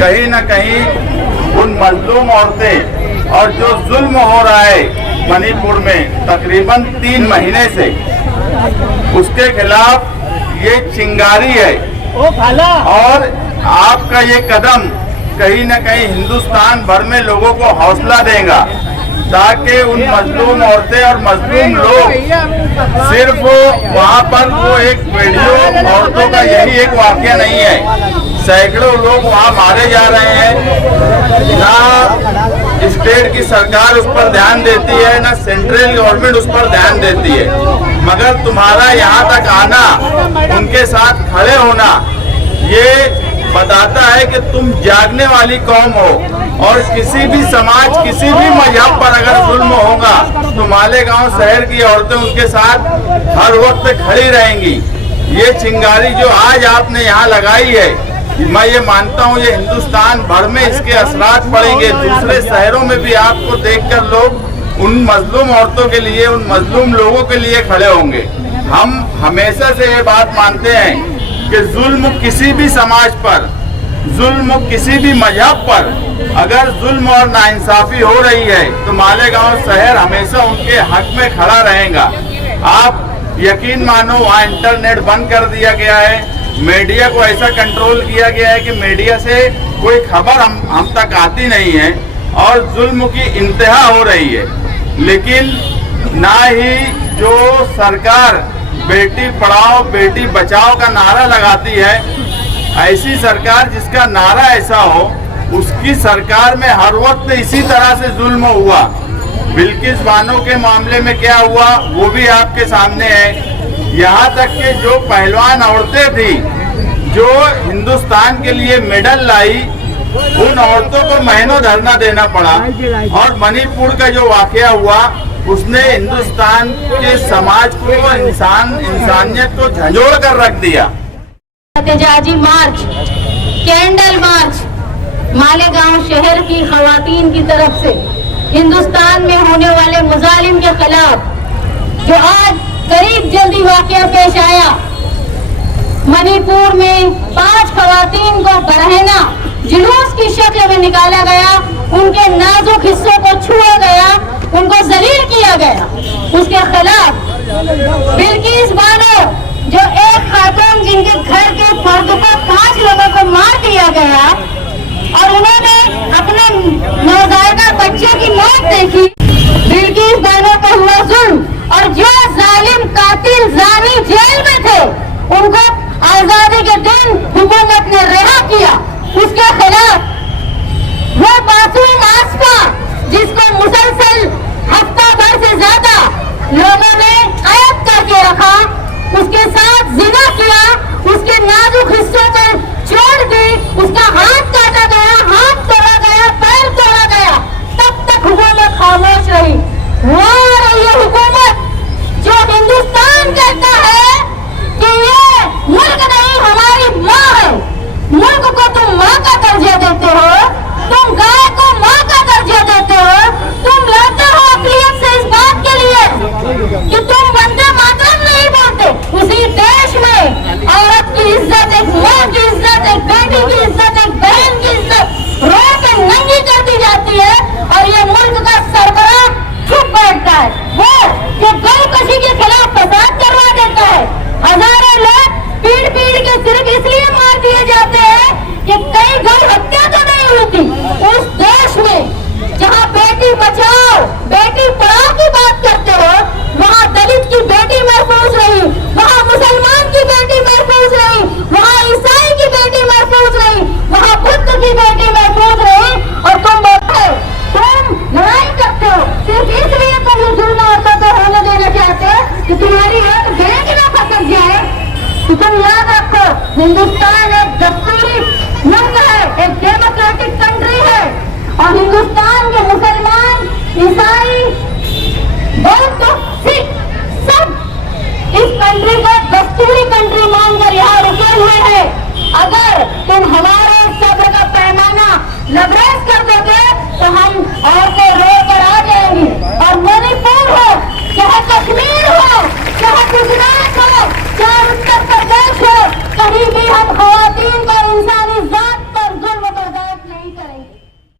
कहीं न कहीं उन मजलूम औरतें और जो जुल्म हो रहा है मणिपुर में तकरीबन 3 महीने से, उसके खिलाफ ये चिंगारी है। और आपका ये कदम कहीं न कहीं हिंदुस्तान भर में लोगों को हौसला देगा, ताकि उन मजलूम औरतें और मजलूम लोग, सिर्फ वहाँ पर वो एक वीडियो औरतों का यही एक वाकया नहीं है, सैकड़ों लोग वहाँ मारे जा रहे हैं। ना स्टेट की सरकार उस पर ध्यान देती है, ना सेंट्रल गवर्नमेंट उस पर ध्यान देती है, मगर तुम्हारा यहाँ तक आना, उनके साथ खड़े होना, ये बताता है कि तुम जागने वाली कौम हो। और किसी भी समाज, किसी भी मजहब पर अगर जुल्म होगा तो मालेगांव शहर की औरतें उनके साथ हर वक्त खड़ी रहेंगी। ये चिंगारी जो आज आपने यहाँ लगाई है, मैं ये मानता हूँ ये हिंदुस्तान भर में इसके असरात पड़ेंगे। दूसरे शहरों में भी आपको देखकर लोग उन मजलूम औरतों के लिए, उन मजलूम लोगों के लिए खड़े होंगे। हम हमेशा से ये बात मानते हैं कि जुल्म किसी भी समाज पर, जुल्म किसी भी मजहब पर अगर जुल्म और नाइंसाफी हो रही है तो मालेगांव शहर हमेशा उनके हक में खड़ा रहेगा। आप यकीन मानो, वहाँ इंटरनेट बंद कर दिया गया है, मीडिया को ऐसा कंट्रोल किया गया है कि मीडिया से कोई खबर हम तक आती नहीं है और जुल्म की इंतहा हो रही है। लेकिन ना ही जो सरकार बेटी पढ़ाओ बेटी बचाओ का नारा लगाती है, ऐसी सरकार जिसका नारा ऐसा हो, उसकी सरकार में हर वक्त इसी तरह से जुल्म हुआ। बिल्किस बानो के मामले में क्या हुआ वो भी आपके सामने है। यहाँ तक कि जो पहलवान औरतें थी जो हिंदुस्तान के लिए मेडल लाई, उन औरतों को महीनों धरना देना पड़ा। और मणिपुर का जो वाकया हुआ, उसने हिंदुस्तान के समाज को, इंसानियत को झंझोड़ कर रख दिया। एहतजाजी मार्च, कैंडल मार्च मालेगांव शहर की खवातीन की तरफ से हिंदुस्तान में होने वाले मुजालिम के खिलाफ, जो आज करीब जल्दी वाकया पेश आया। मणिपुर में 5 खवातीन को बरहना जुलूस की शक्ल में निकाला गया, उनके नाजुक हिस्सों को छुआ गया, उनको जलील किया गया। उसके खिलाफ बिल्किस बानो, जो एक खातून जिनके घर के फर्द पर 5 लोगों को मार दिया गया और उन्होंने अपने नवजायदा बच्चे की मौत देखी, बिल्किस बानो का हुआ जुल्म और जो जालिम कातिल जानी जेल में थे उनको आजादी के दिन हुकूमत ने रिहा किया। उसके खिलाफ वो मासूम आसफा, जिसको मुसलसल हफ्ता भर से ज्यादा लोगों ने कैद करके रखा, उसके साथ जिना किया, उसके नाजुक हिस्सों पर छोड़ दी, उसका हाथ काटा गया, हाथ तोड़ा गया, पैर तोड़ा गया, तब तक हुकूमत खामोश रही। वो रही है हुकूमत जो हिंदुस्तान कहता है कि ये मुल्क नहीं हमारी माँ है। मुल्क को तुम माँ का दर्जा देते हो, तुम गाय को माँ का दर्जा देते हो, तुम लड़ते हो अक़लियत से इस बात के लिए कि तुम वंदे मातरम नहीं बोलते। उसी देश में औरत की इज्जत, एक माँ की इज्जत, एक बेटी की इज्जत, एक बहन की इज्जत रो के नंगी कर दी जाती है और ये मुल्क का सरबराह चुप बैठता है। वो ये गौकशी के खिलाफ फसाद करवा देता है। हजारों लोग पीड़ के सिर्फ इसलिए मार दिए जाते हैं कि कई गौ हत्या तो नहीं होती। उस देश में जहाँ बेटी बचाओ बेटी पढ़ाओ की बात करते हो, वहाँ दलित की बेटी महफूज रही, वहाँ मुसलमान की बेटी महफूज रही, वहाँ ईसाई की बेटी महफूज रही, वहाँ बुद्ध की बेटी महफूज रही, और तुम बोलते हो, तुम लड़ाई करते हो सिर्फ इसलिए तुम ये जुल्म औरतों को होने देना चाहते हो कि तुम्हारी एक बेटी ना फंस जाए। तो तुम याद रखो, हिंदुस्तान एक दस्तूर